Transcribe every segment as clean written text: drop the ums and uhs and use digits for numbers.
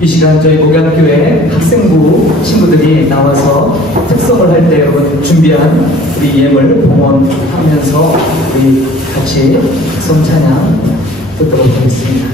이 시간 저희 목양교회 학생부 친구들이 나와서 특성을 할 때 여러분 준비한 우리 예물 봉헌하면서 우리 같이 특성 찬양 듣도록 하겠습니다.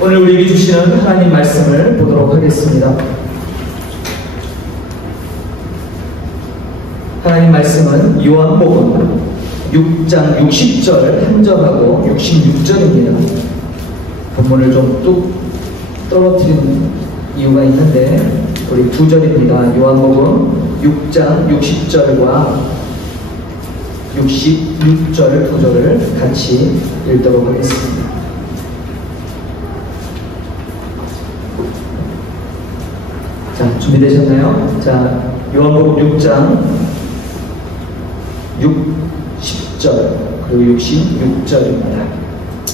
오늘 우리에게 주시는 하나님 말씀을 보도록 하겠습니다. 하나님 말씀은 요한복음 6장 60절 한 절하고 66절입니다. 본문을 좀 뚝 떨어뜨리는 이유가 있는데 우리 두 절입니다. 요한복음 6장 60절과 66절 두 절을 같이 읽도록 하겠습니다. 자, 준비되셨나요? 자, 요한복음 6장 60절 그리고 66절입니다.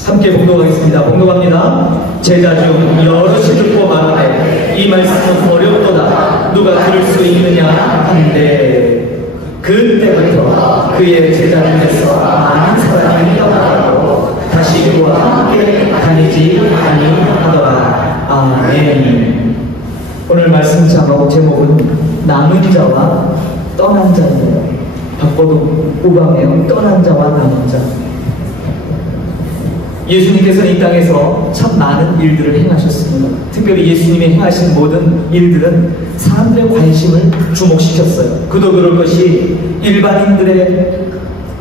함께 봉독하겠습니다. 봉독합니다. 제자 중 여럿이 듣고 말하되 이 말씀은 어렵도다 누가 들을 수 있느냐 하는데 그때부터 그의 제자 중에서 많은 사람이 떠나고 다시 그와 함께 다니지 아니하더라. 아멘. 오늘 말씀 제목은 남은 자와 떠난 자입니다. 바꿔도 오감해요. 떠난 자와 남은 자. 예수님께서는 이 땅에서 참 많은 일들을 행하셨습니다. 특별히 예수님이 행하신 모든 일들은 사람들의 관심을 주목시켰어요. 그도 그럴 것이 일반인들의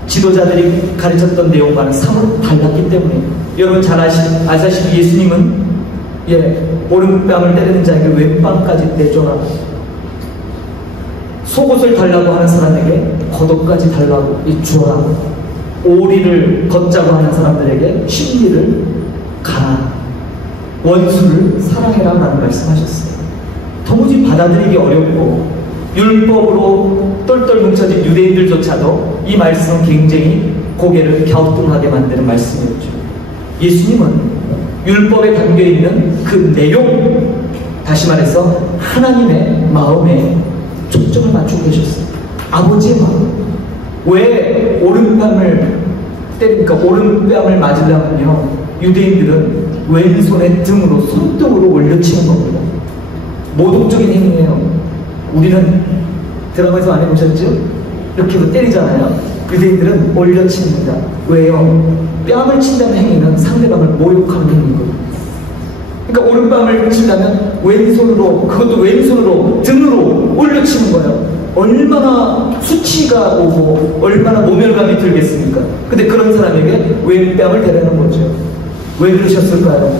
지도자들이 가르쳤던 내용과는 사뭇 달랐기 때문에 여러분 잘 아시다시피 예수님은 오른뺨을 때리는 자에게 왼뺨까지 내줘라, 속옷을 달라고 하는 사람에게 겉옷까지 달라고 주어라, 오리를 걷자고 하는 사람들에게 십리를 가라, 원수를 사랑해라 라는 말씀하셨어요. 도무지 받아들이기 어렵고 율법으로 똘똘 뭉쳐진 유대인들조차도 이 말씀은 굉장히 고개를 갸우뚱하게 만드는 말씀이었죠. 예수님은 율법에 담겨있는 그 내용, 다시 말해서 하나님의 마음에 초점을 맞추고 계셨어요. 아버지의 마음. 왜 오른뺨을 때립니까? 오른뺨을 맞으려면요, 유대인들은 왼손의 등으로 손등으로 올려치는 겁니다. 모독적인 행위예요. 우리는 드라마에서 많이 보셨죠? 이렇게 때리잖아요. 유대인들은 올려칩니다. 왜요? 뺨을 친다는 행위는 상대방을 모욕하는 행위거든요. 그러니까 오른뺨을 치려면 왼손으로, 그것도 왼손으로 등으로 올려치는 거예요. 얼마나 수치가 오고 얼마나 모멸감이 들겠습니까? 근데 그런 사람에게 왼뺨을 대라는 거죠. 왜 그러셨을까요?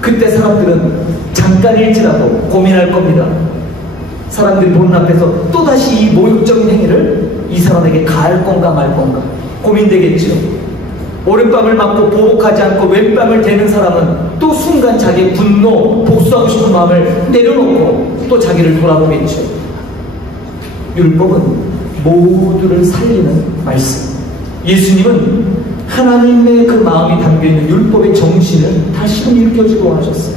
그때 사람들은 잠깐일지라도 고민할 겁니다. 사람들이 보는 앞에서 또다시 이 모욕적인 행위를 이 사람에게 가할 건가 말 건가 고민되겠죠. 오른뺨을 맞고 보복하지 않고 왼뺨을 대는 사람은 또 순간 자기의 분노, 복수하고 싶은 마음을 내려놓고 또 자기를 돌아보겠죠. 율법은 모두를 살리는 말씀. 예수님은 하나님의 그 마음이 담겨있는 율법의 정신을 다시금 일깨워주고 하셨어요.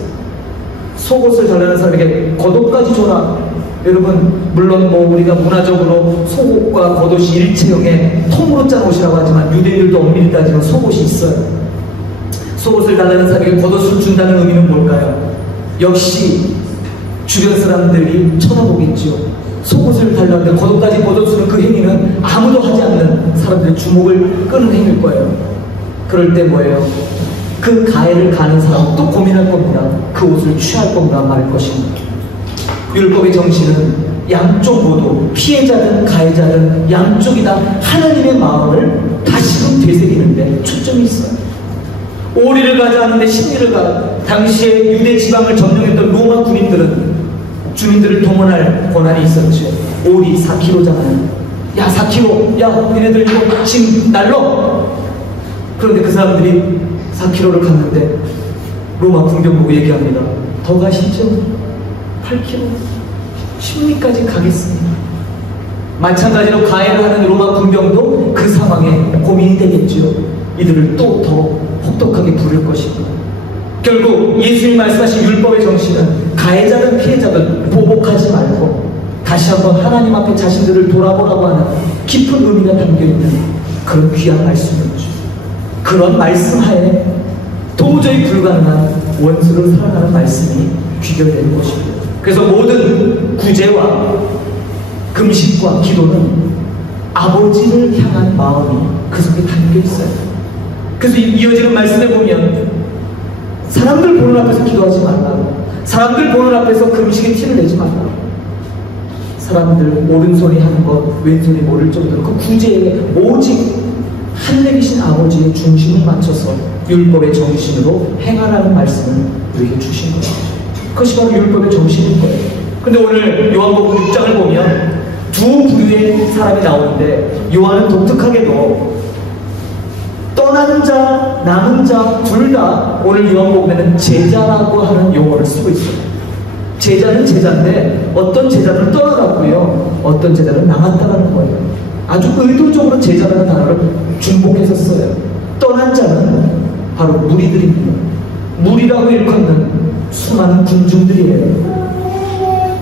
속옷을 달라는 사람에게 겉옷까지 줘라. 여러분, 물론 우리가 문화적으로 속옷과 겉옷이 일체형의 통으로 짠 옷이라고 하지만 유대인들도 엄밀히 따지면 속옷이 있어요. 속옷을 달라는 사람에게 겉옷을 준다는 의미는 뭘까요? 역시 주변 사람들이 쳐다보겠죠. 속옷을 달라는데 겉옷까지 벗어주는 그 행위는 아무도 하지 않는 사람들의 주목을 끄는 행위일 거예요. 그럴 때 뭐예요? 그 가해를 가는 사람은 또 고민할 겁니다. 그 옷을 취할 건가 말 것인가. 율법의 정신은 양쪽 모두 피해자든 가해자든 양쪽이 다 하나님의 마음을 다시금 되새기는데 초점이 있어요. 오리를 가자 하는데 십리를 가라. 당시에 유대 지방을 점령했던 로마 군인들은 주민들을 동원할 권한이 있었죠. 오리 4kg잖아요. 야 4kg, 야 얘네들 이거 지금 날로. 그런데 그 사람들이 4kg를 갔는데 로마 군병 보고 얘기합니다. 더 가시죠. 8kg, 10리까지 가겠습니다. 마찬가지로 가해를 하는 로마 군병도 그 상황에 고민이 되겠죠. 이들을 또 더 혹독하게 부릴 것이고, 결국 예수님이 말씀하신 율법의 정신은 가해자든 피해자든 보복하지 말고 다시 한번 하나님 앞에 자신들을 돌아보라고 하는 깊은 의미가 담겨있는 그런 귀한 말씀이었죠. 그런 말씀 하에 도저히 불가능한 원수를 사랑하는 말씀이 귀결되는 것입니다. 그래서 모든 구제와 금식과 기도는 아버지를 향한 마음이 그 속에 담겨있어요. 그래서 이어지는 말씀에 보면 사람들 보는 앞에서 기도하지 말라고. 사람들 보는 앞에서 금식의 티를 내지 말라고. 사람들 오른손이 하는 것 왼손이 모를 정도로 그 구제에 오직 하늘에 계신 아버지의 중심을 맞춰서 율법의 정신으로 행하라는 말씀을 우리에게 주신 거예요. 그것이 바로 율법의 정신인 거예요. 근데 오늘 요한복음 6장을 보면 두 부류의 사람이 나오는데, 요한은 독특하게도 떠난 자, 남은 자 둘 다 오늘 요한복음에는 제자라고 하는 용어를 쓰고 있어요. 제자는 제자인데 어떤 제자는 떠나갔고요, 어떤 제자는 남았다라는 거예요. 아주 의도적으로 제자라는 단어를 중복해서 써요. 떠난 자는 바로 무리들입니다. 무리라고 일컫는 수많은 군중들이에요.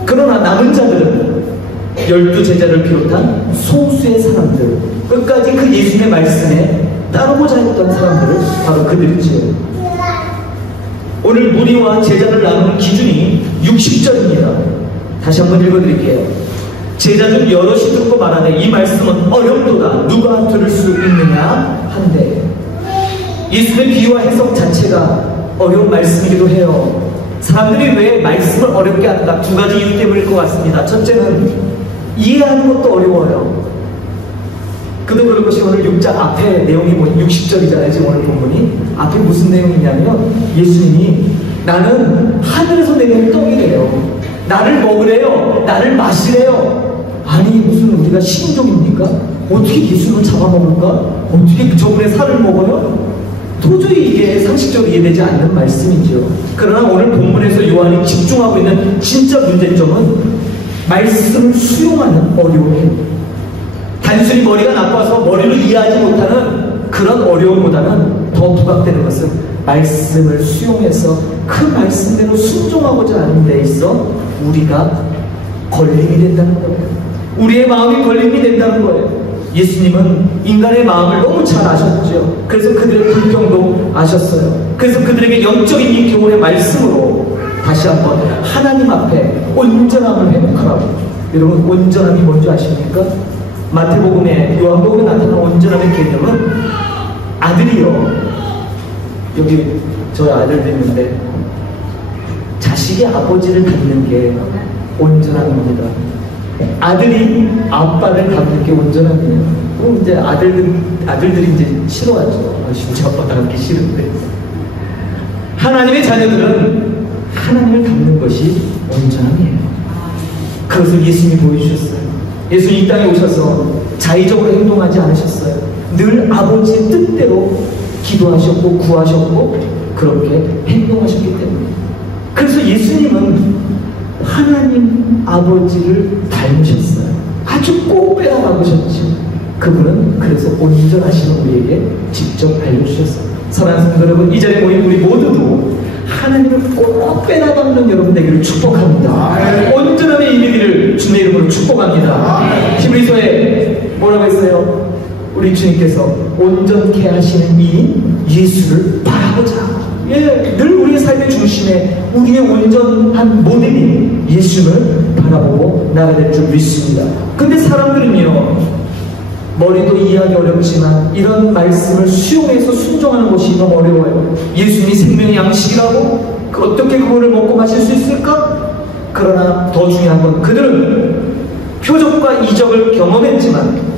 그러나 남은 자들은 12제자를 비롯한 소수의 사람들, 끝까지 그 예수님의 말씀에 따르고자 했던 사람들을 바로 그들이지요. 오늘 무리와 제자를 나누는 기준이 60절입니다. 다시 한번 읽어드릴게요. 제자 중 여럿이 듣고 말하되 이 말씀은 어렵도다 누가 들을 수 있느냐 한데, 예수의 비유와 해석 자체가 어려운 말씀이기도 해요. 사람들이 왜 말씀을 어렵게 한다? 두 가지 이유 때문일 것 같습니다. 첫째는 이해하는 것도 어려워요. 그도 그럴 것이 오늘 6장 앞에 내용이 60절이잖아요. 지금 오늘 본문이 앞에 무슨 내용이냐면, 예수님이 나는 하늘에서 내린 떡이래요. 나를 먹으래요. 나를 마시래요. 아니 무슨 우리가 신종입니까? 어떻게 예수님을 잡아먹을까? 어떻게 저분의 살을 먹어요? 도저히 이게 상식적으로 이해되지 않는 말씀이죠. 그러나 오늘 본문에서 요한이 집중하고 있는 진짜 문제점은 말씀을 수용하는 어려움입니다. 단순히 머리가 나빠서 머리를 이해하지 못하는 그런 어려움보다는 더 부각되는 것은 말씀을 수용해서 그 말씀대로 순종하고자 하는 데 있어 우리가 걸림이 된다는 거예요. 우리의 마음이 걸림이 된다는 거예요. 예수님은 인간의 마음을 너무 잘 아셨죠. 그래서 그들의 불평도 아셨어요. 그래서 그들에게 영적인 이 교훈의 말씀으로 다시 한번 하나님 앞에 온전함을 회복하라고. 여러분, 온전함이 뭔지 아십니까? 마태복음에, 요한복음에 나타난 온전함의 개념은 아들이요, 여기 저희 아들도 있는데 자식이 아버지를 닮는 게 온전함입니다. 아들이 아빠를 닮는 게 온전함이에요. 그럼 이제 아들들이 이제 싫어하죠. 진짜 아빠 닮기 싫은데. 하나님의 자녀들은 하나님을 닮는 것이 온전함이에요. 그것을 예수님이 보여주셨어요. 예수님 이 땅에 오셔서 자의적으로 행동하지 않으셨어요. 늘 아버지의 뜻대로 기도하셨고 구하셨고 그렇게 행동하셨기 때문에. 그래서 예수님은 하나님 아버지를 닮으셨어요. 아주 꼭 빼앗아가셨죠. 그분은 그래서 온전하시는 우리에게 직접 알려주셨어요. 사랑하는 성도 여러분, 이 자리에 모인 우리 모두도 하나님을 꼭 빼앗아가는 여러분 되기를 축복합니다. 온전함에 이르기를 주님의 이름으로 축복합니다. 히브리서에 뭐라고 했어요? 우리 주님께서 온전케 하시는 이인 예수를 바라보자. 예, 늘 우리의 삶의 중심에 우리의 온전한 모델인 예수를 바라보고 나가야 될 줄 믿습니다. 근데 사람들은요, 머리도 이해하기 어렵지만 이런 말씀을 수용해서 순종하는 것이 너무 어려워요. 예수님이 생명의 양식이라고? 어떻게 그거를 먹고 마실 수 있을까? 그러나 더 중요한 건 그들은 표적과 이적을 경험했지만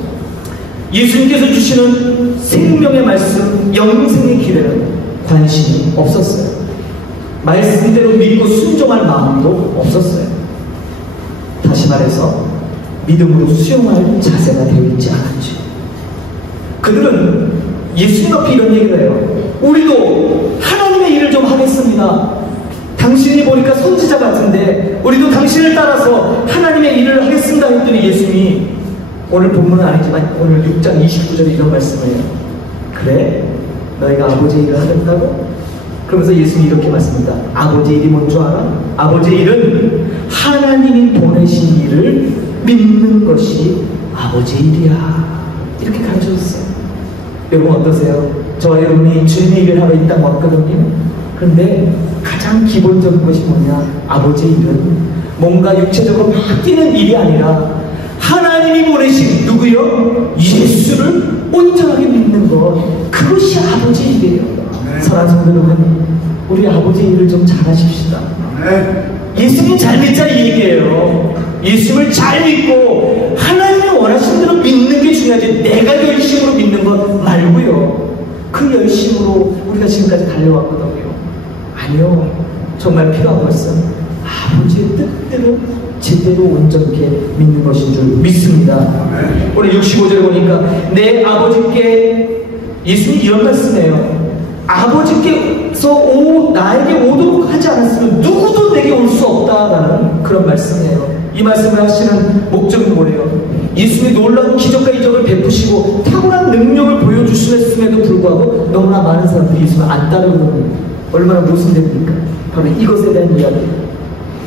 예수님께서 주시는 생명의 말씀, 영생의 길에는 관심이 없었어요. 말씀대로 믿고 순종할 마음도 없었어요. 다시 말해서 믿음으로 수용할 자세가 되어 있지 않았죠. 그들은 예수님 앞에 이런 얘기를 해요. 우리도 하나님의 일을 좀 하겠습니다. 당신이 보니까 선지자 같은데 우리도 당신을 따라서 하나님의 일을 하겠습니다 했더니 예수님이, 오늘 본문은 아니지만 오늘 6장 29절에 이런 말씀을 해요. 그래? 너희가 아버지의 일을 하겠다고? 그러면서 예수님이 이렇게 말씀합니다. 아버지의 일이 뭔 줄 알아? 아버지의 일은 하나님이 보내신 일을 믿는 것이 아버지의 일이야. 이렇게 가르쳐줬어요. 여러분 어떠세요? 저와 여러분이 주님의 일을 하러 이 땅 왔거든요. 그런데 가장 기본적인 것이 뭐냐? 아버지의 일은 뭔가 육체적으로 막 뛰는 일이 아니라 하나님이 보내신 누구요? 예수를 온전하게 믿는 것, 그것이 아버지의 일이에요. 사랑하는 성도 여러분, 우리 아버지 일을 좀 잘하십시다. 예수님 잘 믿자 이 얘기예요. 예수님을 잘 믿고 하나님이 원하시는 대로 믿는 게 중요하지, 내가 열심으로 믿는 것 말고요. 그 열심으로 우리가 지금까지 달려왔거든요. 아니요. 정말 필요한 것은 아버지의 뜻대로 제대로 온전케 믿는 것인 줄 믿습니다. 오늘 65절에 보니까 내 아버지께, 예수님이 이런 말씀이에요. 아버지께서 나에게 오도록 하지 않았으면 누구도 내게 올 수 없다라는 그런 말씀이에요. 이 말씀을 하시는 목적이 뭐래요? 예수님이 놀라운 기적과 이적을 베푸시고 탁월한 능력을 보여주심에도 불구하고 너무나 많은 사람들이 예수님을 안 따르는, 얼마나 모순됩니까? 바로 이것에 대한 이야기예요.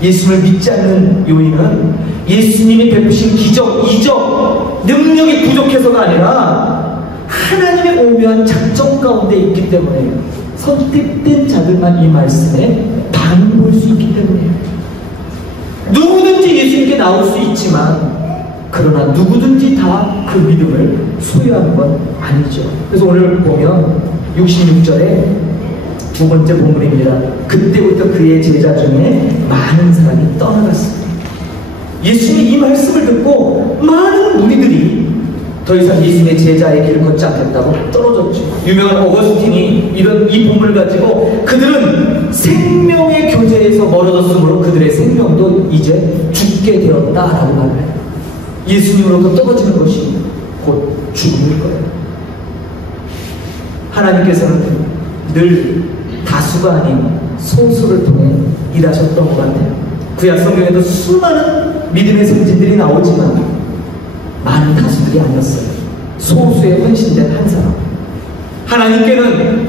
예수님을 믿지 않는 요인은 예수님이 베푸신 기적, 이적, 능력이 부족해서가 아니라 하나님의 오묘한 작정 가운데 있기 때문에요. 선택된 자들만 이 말씀에 반응을 볼 수 있기 때문에요. 누구든지 예수님께 나올 수 있지만, 그러나 누구든지 다 그 믿음을 소유하는 건 아니죠. 그래서 오늘 보면 66절에 두 번째 본문입니다. 그때부터 그의 제자 중에 많은 사람이 떠나갔습니다. 예수님이 이 말씀을 듣고 많은 무리들이 더 이상 예수님의 제자의 길을 걷지 않겠다고 떨어졌죠. 유명한 어거스틴이 이 본문을 가지고 그들은 생명의 교제에서 멀어졌으므로 그들의 생명도 이제 죽게 되었다라고 말을 해요. 예수님으로부터 떨어지는 것이 곧 죽음일 거예요. 하나님께서는 늘 다수가 아닌 소수를 통해 일하셨던 것 같아요. 구약 성경에도 수많은 믿음의 선진들이 나오지만 많은 다수들이 아니었어요. 소수에 헌신된 한 사람. 하나님께는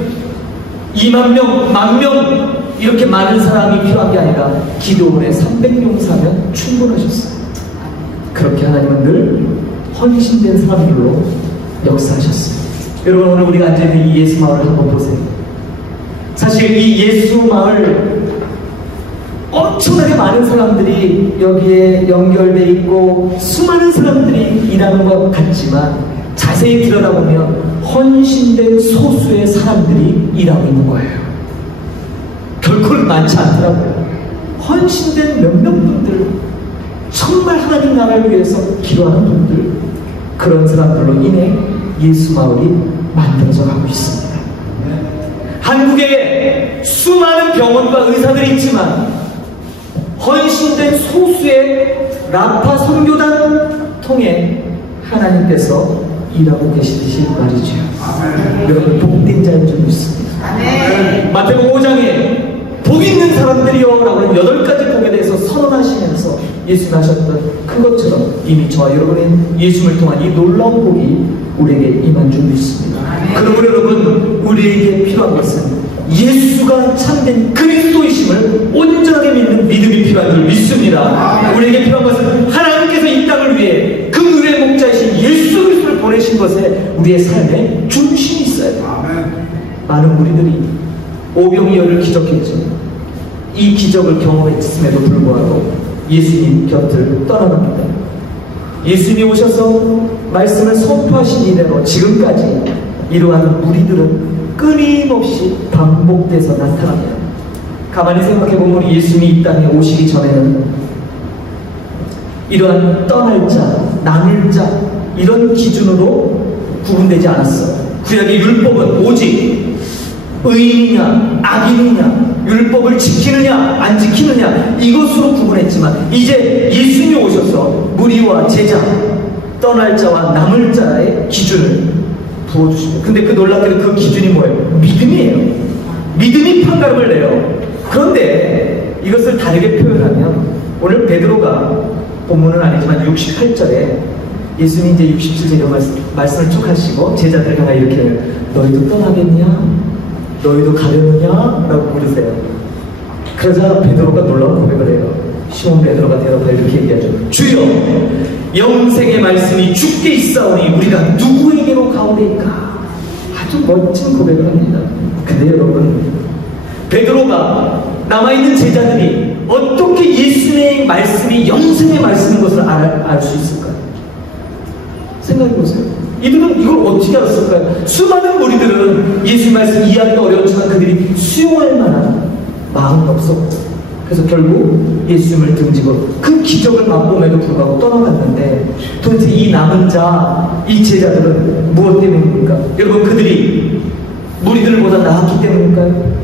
2만 명, 10,000명 이렇게 많은 사람이 필요한 게 아니라 기도원에 300명 사면 충분하셨어요. 그렇게 하나님은 늘 헌신된 사람들로 역사하셨어요. 여러분, 오늘 우리가 앉아있는 이 예수 마을을 한번 보세요. 사실 이 예수 마을 엄청나게 많은 사람들이 여기에 연결되어 있고 수많은 사람들이 일하는 것 같지만 자세히 들여다보면 헌신된 소수의 사람들이 일하고 있는 거예요. 결코 많지 않더라고요. 헌신된 몇몇 분들, 정말 하나님 나라를 위해서 기도하는 분들, 그런 사람들로 인해 예수 마을이 만들어져 가고 있습니다. 한국에 수많은 병원과 의사들이 있지만 헌신된 소수의 라파 선교단 통해 하나님께서 일하고 계시듯이 말이죠. 여러분, 복된 자인 줄 믿습니다. 마태복음 5장에 복 있는 사람들이요 라고 하는 8가지 복에 대해서 선언하시면서 예수님 하셨던 그것처럼 이미 저와 여러분의 예수님을 통한 이 놀라운 복이 우리에게 임한 줄 믿습니다. 그러므로 여러분, 우리에게 필요한 것은 예수가 참된 그리스도이심을 온전하게 믿는 믿음이 필요한 줄 믿습니다. 우리에게 필요한 것은 하나님께서 이 땅을 위해 그 의의 목자이신 예수 그리스도를 보내신 것에 우리의 삶에 중심이 있어야 돼요. 많은 무리들이 오병이어를 기적했죠. 이 기적을 경험했음에도 불구하고 예수님 곁을 떠나갑니다. 예수님이 오셔서 말씀을 선포하신 이래로 지금까지 이러한 무리들은 끊임없이 반복돼서 나타납니다. 가만히 생각해보면 우리 예수님이 이 땅에 오시기 전에는 이러한 떠날 자, 남을 자 이런 기준으로 구분되지 않았어요. 구약의 율법은 오직 의인이냐 악인이냐, 율법을 지키느냐 안 지키느냐 이것으로 구분했지만 이제 예수님이 오셔서 무리와 제자, 떠날 자와 남을 자의 기준을 부어주십니다. 근데 그 놀랍게도 그 기준이 뭐예요? 믿음이에요. 믿음이 판가름을 내요. 그런데 이것을 다르게 표현하면 오늘 베드로가 본문은 아니지만 68절에 예수님이 이제 67절에 말씀을 쭉 하시고 제자들을 향하여 이렇게 해요. 너희도 떠나겠냐? 너희도 가려느냐? 라고 물으세요. 그러자 베드로가 놀라운 고백을 해요. 시몬 베드로가 대답하여 이렇게 얘기하죠. 주여, 영생의 말씀이 주께 있사오니 우리가 누구에게로 가오리까? 아주 멋진 고백을 합니다. 근데 여러분, 베드로가 남아있는 제자들이 어떻게 예수의 말씀이 영생의 말씀인 것을 알 수 있을까요? 생각해보세요. 이들은 이걸 어떻게 알았을까요? 수많은 무리들은 예수 말씀 이해하기가 어려웠지만 그들이 수용할 만한 마음은 없었고, 그래서 결국 예수님을 등지고 그 기적을 맛봄에도 불구하고 떠나갔는데, 도대체 이 남은 자, 이 제자들은 무엇 때문입니까? 여러분, 그들이 무리들보다 나았기 때문일까요?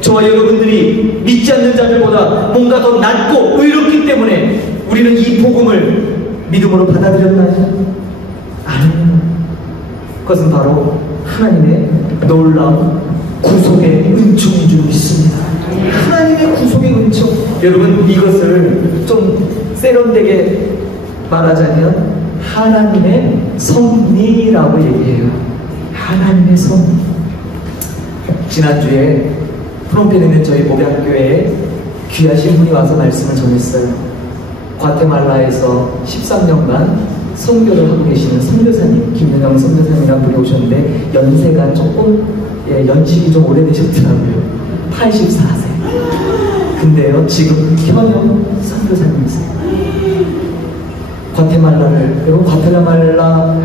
저와 여러분들이 믿지 않는 자들보다 뭔가 더 낫고 의롭기 때문에 우리는 이 복음을 믿음으로 받아들였나요? 아니요. 그것은 바로 하나님의 놀라운 구속의 은총인 줄 믿습니다. 하나님의 구속의 은총. 여러분, 이것을 좀 세련되게 말하자면 하나님의 섭리라고 얘기해요. 하나님의 섭리. 지난주에 프놈펜에 있는 저희 목양교회에 귀하신 분이 와서 말씀을 전했어요. 과테말라에서 13년간 선교를 하고 계시는 선교사님, 김연영 선교사님이라는 분이 오셨는데 연세가 조금, 연식이 좀 오래되셨더라고요. 84세. 근데요, 지금 현역 선교사님이세요. 여러분, 과테말라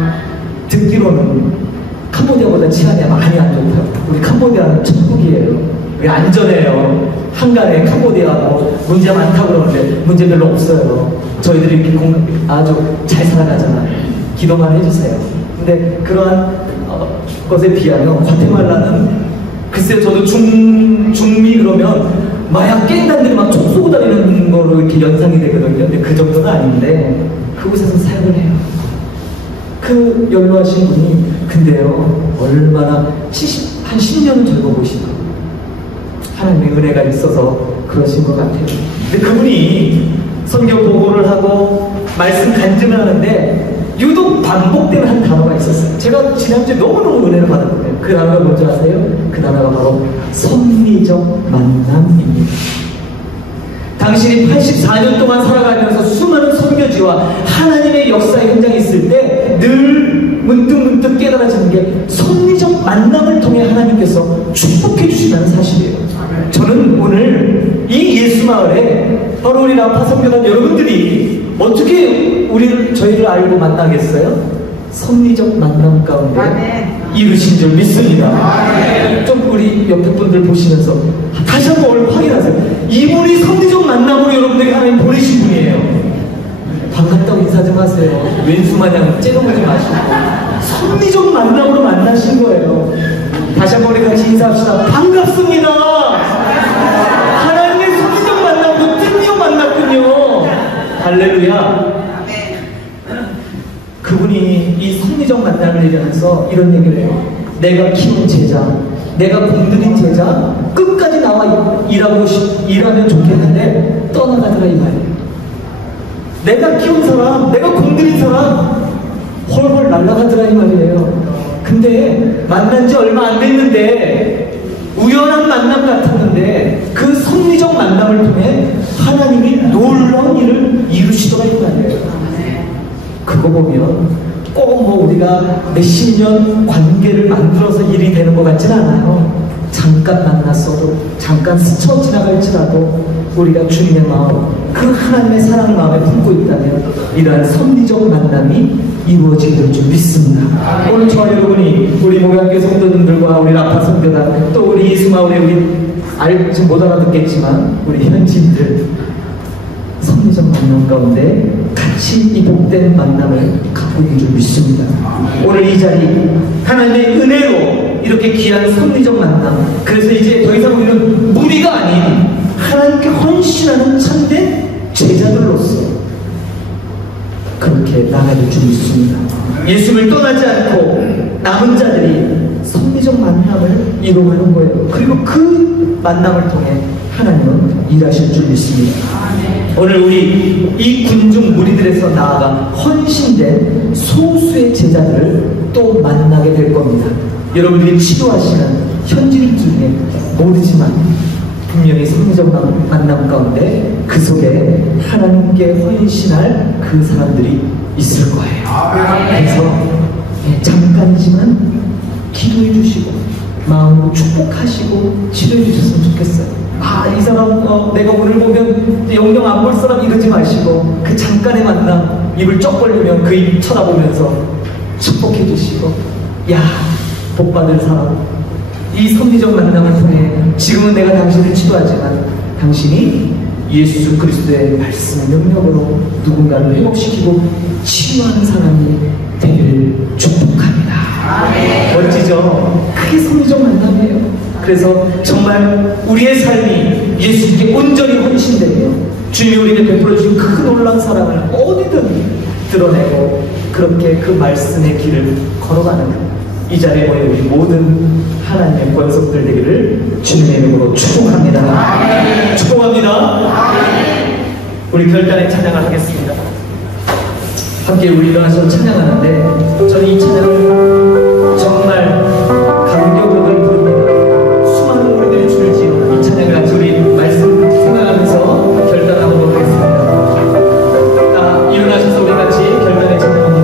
듣기로는 캄보디아보다 치안이 많이 안 좋다고. 우리 캄보디아는 천국이에요. 우리 안전해요. 한간에 캄보디아 문제 많다고 그러는데 문제 별로 없어요. 저희들이 이렇게 아주 잘 살아가잖아요. 기도만 해주세요. 근데 그러한 것에 비하면 과테말라는, 글쎄요, 저도 중미 그러면 마약 갱단들이 막 총 쏘고 다니는 거로 이렇게 연상이 되거든요. 근데 그 정도는 아닌데 그곳에서 사역을 해요. 그 연로하신 분이, 근데요, 얼마나 한 10년은 젊어보시고 하나님의 은혜가 있어서 그러신 것 같아요. 근데 그분이 성경 보고를 하고 말씀 간증을 하는데 유독 반복되는 한 단어가 있었어요. 제가 지난주에 너무너무 은혜를 받았거든요. 그 단어가 뭔지 아세요? 그 단어가 바로 섭리적 만남입니다. 당신이 84년 동안 살아가면서 수많은 선교지와 하나님의 역사의 현장에 있을 때 늘 문득문득 깨달아지는 게 섭리적 만남을 통해 하나님께서 축복해 주신다는 사실이에요. 저는 오늘 이 예수마을에 바로 우리 라파 선교단 여러분들이 어떻게 저희를 알고 만나겠어요? 섭리적 만남 가운데 이루신 줄 믿습니다. 좀 우리 옆에 분들 보시면서 다시 한번 오늘 확인하세요. 이분이 섭리적 만남으로 여러분들에게 하나님 보내신 분이에요. 반갑다고 인사 좀 하세요. 왼수마냥 째려보지 마시고 섭리적 만남으로 만나신 거예요. 다시 한번 우리 같이 인사합시다. 반갑습니다. 하나님의 섭리적 만남으로 드디어 만났군요. 할렐루야. 그분이 이 섭리적 만남을 얘기하면서 이런 얘기를 해요. 내가 키운 제자, 내가 공들인 제자, 끝까지 나와 일하면 좋겠는데 떠나가더라 이 말이에요. 내가 키운 사람, 내가 공들인 사람 헐헐 날아가더라 이 말이에요. 근데 만난 지 얼마 안 됐는데 우연한 만남 같았는데 그 섭리적 만남을 통해 하나님이 놀라운 일을 이루시더라 이 말이에요. 그거 보면 꼭 우리가 몇십 년 관계를 만들어서 일이 되는 것 같진 않아요. 잠깐 만났어도, 잠깐 스쳐 지나갈지라도 우리가 주님의 마음, 그 하나님의 사랑을 마음에 품고 있다면 이러한 섭리적 만남이 이루어지게 줄 믿습니다. 오늘 저와 여러분이 우리 목양교 성도님들과 우리 라파 성도단, 또 우리 예수마을의 우리 지금 못 알아듣겠지만 우리 현지인들 섭리적 만남 가운데 같이 이 복된 만남을 갖고 있는 줄 믿습니다. 오늘 이 자리 하나님의 은혜로 이렇게 귀한 섭리적 만남, 그래서 이제 더 이상 우리는 무리가 아닌 하나님께 헌신하는 참된 제자들로서 그렇게 나가길 줄 믿습니다. 예수를 떠나지 않고 남은 자들이 섭리적 만남을 이루어가는 거예요. 그리고 그 만남을 통해 하나님은 일하실 줄 믿습니다. 오늘 우리 이 군중 무리들에서 나아가 헌신된 소수의 제자들을 또 만나게 될 겁니다. 여러분들이 치료하시는 현지인 중에 모르지만 분명히 섭리적 만남 가운데 그 속에 하나님께 헌신할 그 사람들이 있을 거예요. 그래서 잠깐이지만 기도해 주시고 마음으로 축복하시고 치료해 주셨으면 좋겠어요. 이 사람 내가 오늘 보면 영영 안 볼 사람 이러지 마시고 그 잠깐의 만남, 입을 쩍 벌리면 그 입 쳐다보면서 축복해 주시고, 야, 복받을 사람, 이 섭리적 만남을 통해 지금은 내가 당신을 치료하지만 당신이 예수 그리스도의 말씀의 능력으로 누군가를 회복시키고 치유하는 사람이 되기를 축복합니다. 멋지죠? 그게 섭리적 만남이에요. 그래서 정말 우리의 삶이 예수님께 온전히 헌신되며 주님이 우리에게 베풀어 주신 그 놀라운 사랑을 어디든 드러내고 그렇게 그 말씀의 길을 걸어가는 이 자리에 모인 우리 모든 하나님의 권속들 되기를 주님의 이름으로 축복합니다. 축복합니다. 우리 결단의 찬양을 하겠습니다. 함께 우리 일어나서 찬양하는데 저는 이 찬양을 정말 감격을 부릅니다. 수많은 우리들이 줄을 지어 이 찬양을 같이 우리 말씀 생각하면서 결단하도록 하겠습니다. 자, 일어나셔서 우리 같이 결단의 찬양합니다.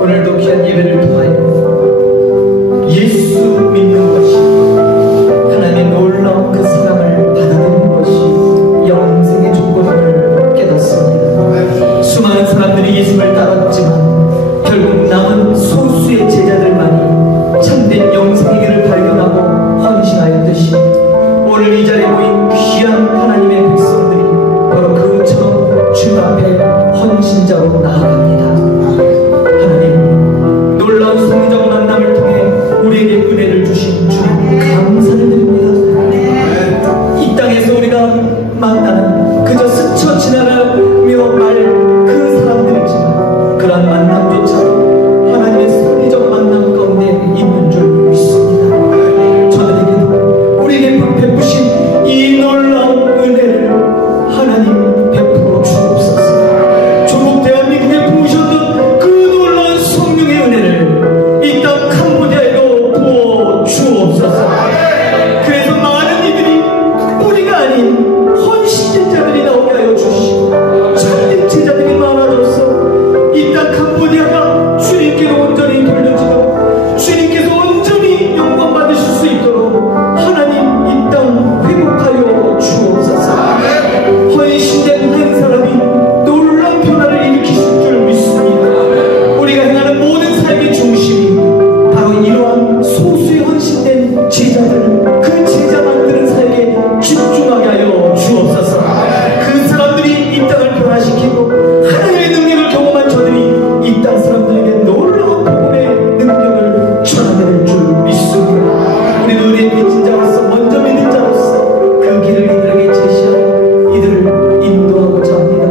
오늘도 귀한 예배를 통하여 예수 믿는 것이 하나님의 놀라운 그 사랑을 받아들이는 것이 영생의 조건을 깨닫습니다. 수많은 사람들이 예수를 따랐지만 결국 남은 소수의 제자들만이 참된 영생의 길을 발견하고 헌신하였듯이 오늘 이 자리에 모인 귀한 하나님의 백성들이 바로 그처럼 주 앞에 헌신자로 나아갑니다. 하나님, 놀라운 성리적 만남을 통해 우리에게 은혜를 주신 주님 감사를 드립니다. 이 땅에서 우리가 만나는 그저 스쳐 지나가며 말 그 사람들이지만 그러한 만남조차 하나님의 성리적 만남 가운데 있는 줄 믿습니다. 저들에게 우리에게 베푸신 이 놀라운 은혜를 하나님 베풀어 주옵소서. 조국 대한민국에 부으셨던 그 놀라운 성령의 은혜를 이 땅 캄보디아에도 부어 주옵소서. 그래서 많은 이들이 우리가 아닌 헌신된 자들이 나오게 하여 주시고 참된 제자들이 많아져서 이 땅 캄보디아가 주님께로 온전히 돌려지고 주님께서 온전히 영광 받으실 수 있도록 하나님 이 땅 회복하여 주옵소서. 헌신된 한 사람이 놀라운 변화를 일으키실 줄 믿습니다. 우리가 행하는 모든 삶의 중심이 바로 이러한 소수의 헌신된 제자들, 그 제자만들은 삶에 집중하게 하여 주옵소서. 그 사람들이 이 땅을 변화시키고 하나님의 능력을 경험한 저들이 이 땅 사람들에게 놀라운 복음의 능력을 전하는 줄 믿습니다. 우리 은혜의 빚진 자로서 먼저 믿은 자로서 그 길을 이들에게 제시하여 이들을 인도하고자 합니다.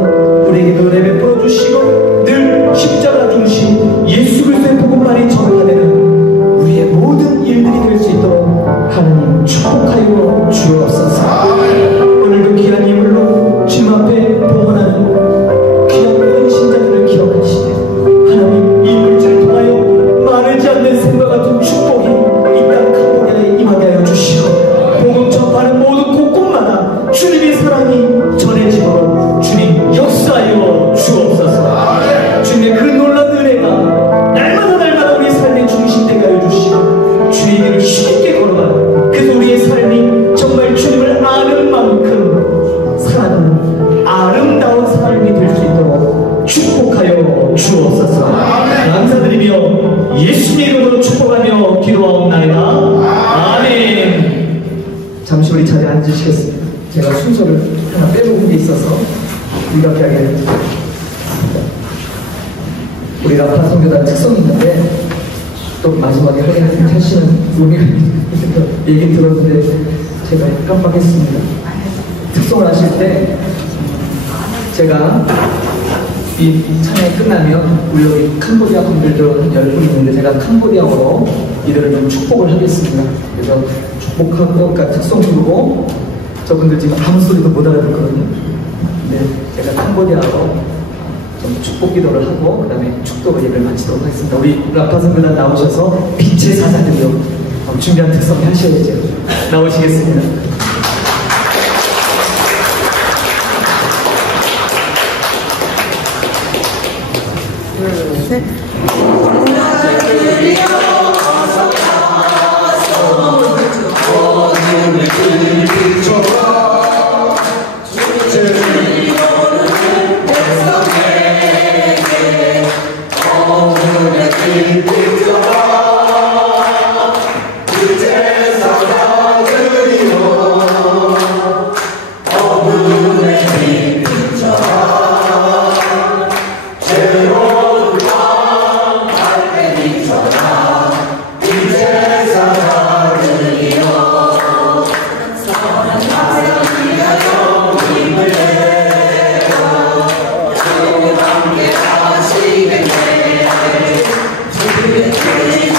우리에게 은혜 베풀어 주시고 늘 십자가 중심 예수 그리스도의 복음만이 전파되는 우리의 모든 일들이 될 수 있도록 하나님 축복하여 주옵소서. 오늘도 귀한 예물로 주님 앞에 봉헌하는 귀한 헌신자들을 기억하시되 하나님 이 물질을 통하여 마르지 않는 샘과 같은 축복이 이 땅 캄보디아에 임하게 하여 주시고 복음 전파하는 모든 곳곳마다 주님의 사랑이 전해지도록 주님 역사하여 주옵소서. 주님의 그 놀라운 은혜가 날마다 우리의 삶의 중심되게 하여 주시고 주의 길을 쉽게 걸어가는 그래서 우리의 삶이 정말 주님을 아는 만큼 사는 아름다운 삶이 될 수 있도록 축복하여 주옵소서. 감사드리며 예수님의 이름으로 축복하며 기도하옵나이다. 아멘. 잠시 우리 자리에 앉으시겠습니다. 제가 순서를 하나 빼먹은 게 있어서 이렇게 하게 됩니다. 우리 라파 선교단 특성이 있는데 또 마지막에 하시는 의미가 얘기 들었는데 제가 깜빡했습니다. 특성을 하실 때 제가 이 찬양이 끝나면 우리 여기 캄보디아 분들도 한 10분 있는데 제가 캄보디아어로 이들을 좀 축복을 하겠습니다. 그래서 축복하고 그러니까 특성 부르고 저분들 지금 아무 소리도 못 알아듣거든요. 근데 제가 캄보디아어로 좀 축복 기도를 하고 그 다음에 축도로 예배를 마치도록 하겠습니다. 우리 라파 선교단 나오셔서 빛의 사자들이요 준비한 특성이 하셔야죠. 나오시겠습니다. 셋. 함께 하시겠네.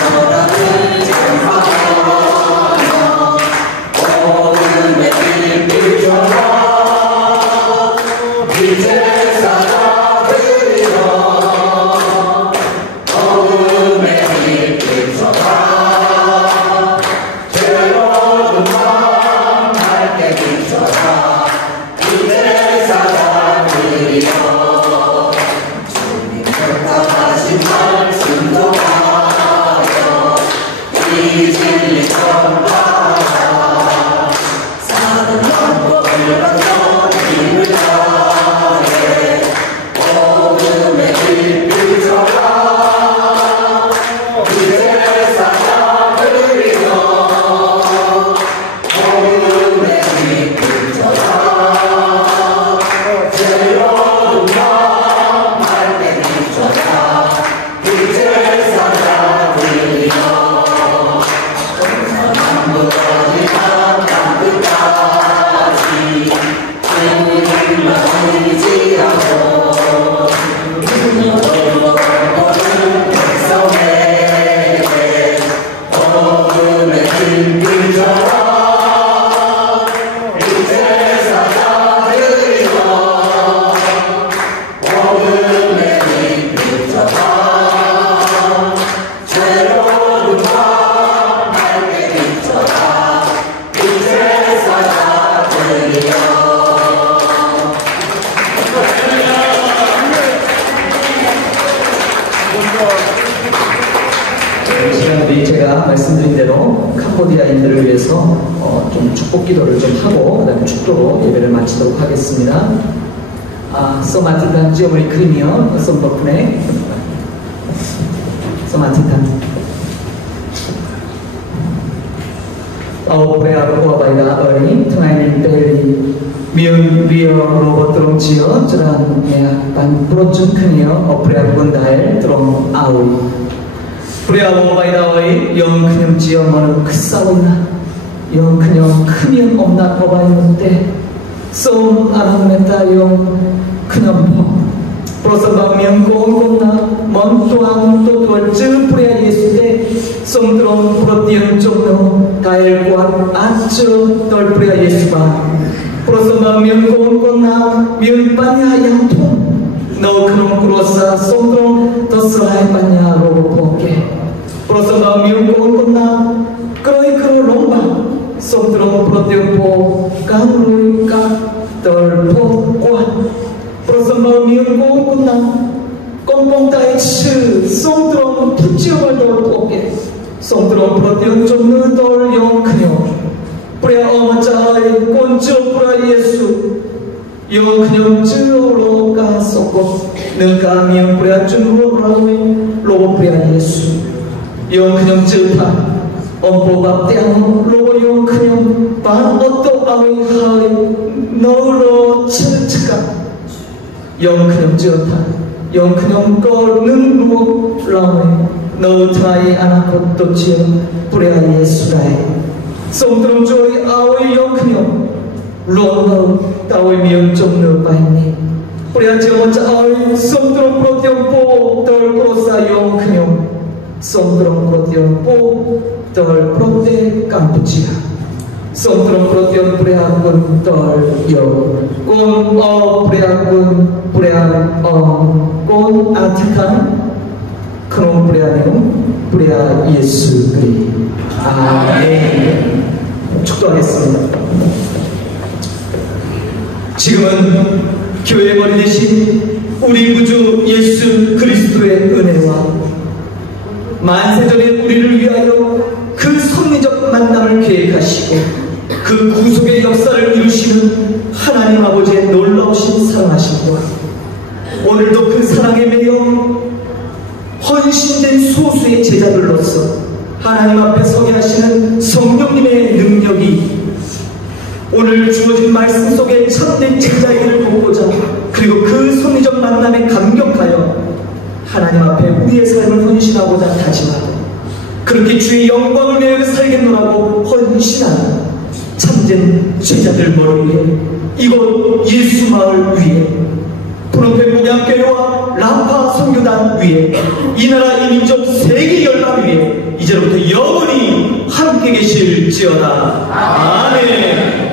이 시간 우리 제가 말씀드린 대로 캄보디아인들을 위해서 좀 축복 기도를 좀 하고 그 다음에 축도로 예배를 마치도록 하겠습니다. 소마티탄 지어머니 크리미어 썸버프네 소마티탄 Prea của bài đã ởថ្ងៃនេះពេលមានវារបត់ត្រង់ជាច្រើនអ្នកបានប្រជុំគ្នាអបព្រះគុណដែរត្រង់ឲ្យព្រះអង្គបាយដល់យើងខ្ញុំជាមនុស្សខ្សោយណាស់យើងខ្ញុំគ្មានអំណាចអ្វីនោះទេសូមអរមេត្តាយើងខ្ញុំផងប្រសិនបើមានកូនណាមិនទាន់ទទួលជឿព្រះយេស៊ូវទេសូមទ្រង់ប្រទានជម្នះតែគាត់អាចជឿដល់ព្រះយេស៊ូវបានប្រសិនបើមានកូនណាមានបញ្ហាយ៉ាងធំនៅក្នុងគ្រួសារសូមទ្រង់ទៅស្រាយបញ្ហារបស់គេប្រសិនបើមានកូនណាក្រោយគ្រោះលំបាកសូមទ្រង់ប្រទានពរការលុយកាក់ដល់ពួកគាត់ប្រសិនបើមានកូនណាកំពុងតែឈឺសូមទ្រង់ទុកជាដល់ពួកគេសូមទ្រង់ប្រទានជំនឿដល់យើងខ្ញុំព្រះអង្គម្ចាស់អើយគុណជឿព្រះយេស៊ូវយើងខ្ញុំជឿលោកាសុគតនឹងការមានព្រះជំនួសរយលោកព្រះយេស៊ូវយើងខ្ញុំជឿថាអង្គប្របាប់ទាំងលោកយើងខ្ញុំបានអត់ទៅឲ្យហើយនៅរឈឺឆ្កាយើងខ្ញុំជឿថាយើងខ្ញុំក៏នឹងរួចឡើយនៅថ្ងៃអនាគតទៅជាព្រះយេស៊ូវដែរសូមទ្រង់ជួយឲ្យយើងខ្ញុំរស់នៅដោយមានជំនឿបែបនេះព្រះជាម្ចាស់ឲ្យសូមទ្រង់ប្រទានពរដល់គ្រួសារយើងខ្ញុំសូមទ្រង់ប្រទានពរដល់ប្រទេសកម្ពុជាសូមទ្រង់ប្រទានព្រះគុណដល់យើងគុណអរព្រះគុណព្រះអង្គគុណអធិដ្ឋានក្នុងព្រះនាមព្រះយេស៊ូវគ្រីស្ទអា멘 축도하겠습니다. 지금은 교회 머리 대신 우리 구주 예수 그리스도의 은혜와 만세전에 우리를 위하여 그 섭리적 만남을 계획하시고 그 구속의 역사를 이루시는 하나님 아버지의 놀라우신 사랑하심과 오늘도 그 사랑에 매여 헌신된 소수의 제자들로서 하나님 앞에 서게 하시는 성령님의 능력이 오늘 주어진 말씀 속에 참된 제자의 길을 걷고자 그리고 그 섭리적 만남에 감격하여 하나님 앞에 우리의 삶을 헌신하고자 다짐하고 그렇게 주의 영광을 내어 살겠노라고 헌신하는 참된 제자들 머리 위에 이곳 예수마을 위에 푸른빛 목양교회와 라파 선교단 위에 이 나라 이 민족 세계 열방 위에 이제부터 영원히 함께 계실지어다. 아멘.